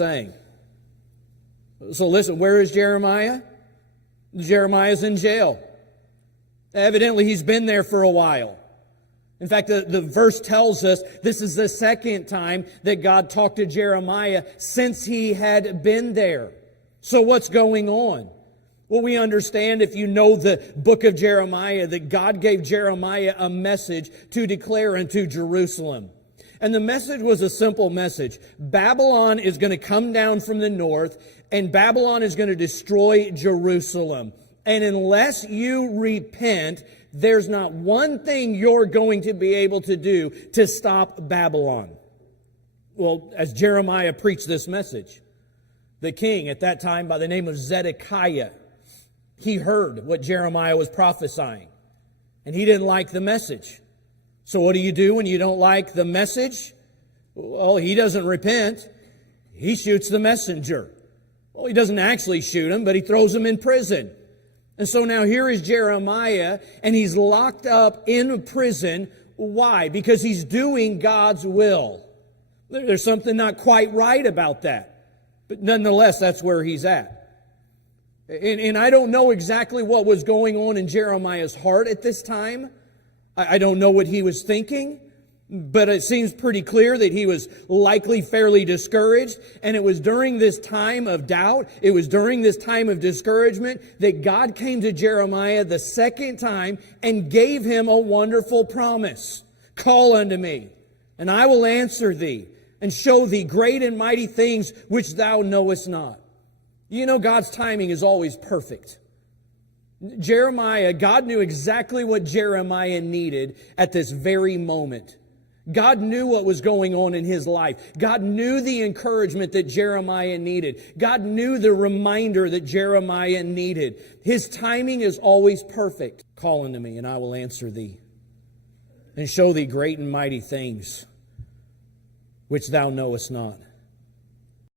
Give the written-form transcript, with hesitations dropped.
saying. So listen, where is Jeremiah? Jeremiah's in jail. Evidently, he's been there for a while. In fact, the verse tells us this is the second time that God talked to Jeremiah since he had been there. So what's going on? Well, we understand, if you know the book of Jeremiah, that God gave Jeremiah a message to declare unto Jerusalem. And the message was a simple message. Babylon is going to come down from the north, and Babylon is going to destroy Jerusalem. And unless you repent, there's not one thing you're going to be able to do to stop Babylon. Well, as Jeremiah preached this message, the king at that time by the name of Zedekiah, he heard what Jeremiah was prophesying, and he didn't like the message. So what do you do when you don't like the message? Well, he doesn't repent. He shoots the messenger. Well, he doesn't actually shoot him, but he throws him in prison. And so now here is Jeremiah, and he's locked up in prison. Why? Because he's doing God's will. There's something not quite right about that. But nonetheless, that's where he's at. And I don't know exactly what was going on in Jeremiah's heart at this time. I don't know what he was thinking, but it seems pretty clear that he was likely fairly discouraged. And it was during this time of doubt, it was during this time of discouragement, that God came to Jeremiah the second time and gave him a wonderful promise. Call unto me, and I will answer thee, and show thee great and mighty things which thou knowest not. You know, God's timing is always perfect. Jeremiah, God knew exactly what Jeremiah needed at this very moment. God knew what was going on in his life. God knew the encouragement that Jeremiah needed. God knew the reminder that Jeremiah needed. His timing is always perfect. Call unto me, and I will answer thee, and show thee great and mighty things which thou knowest not.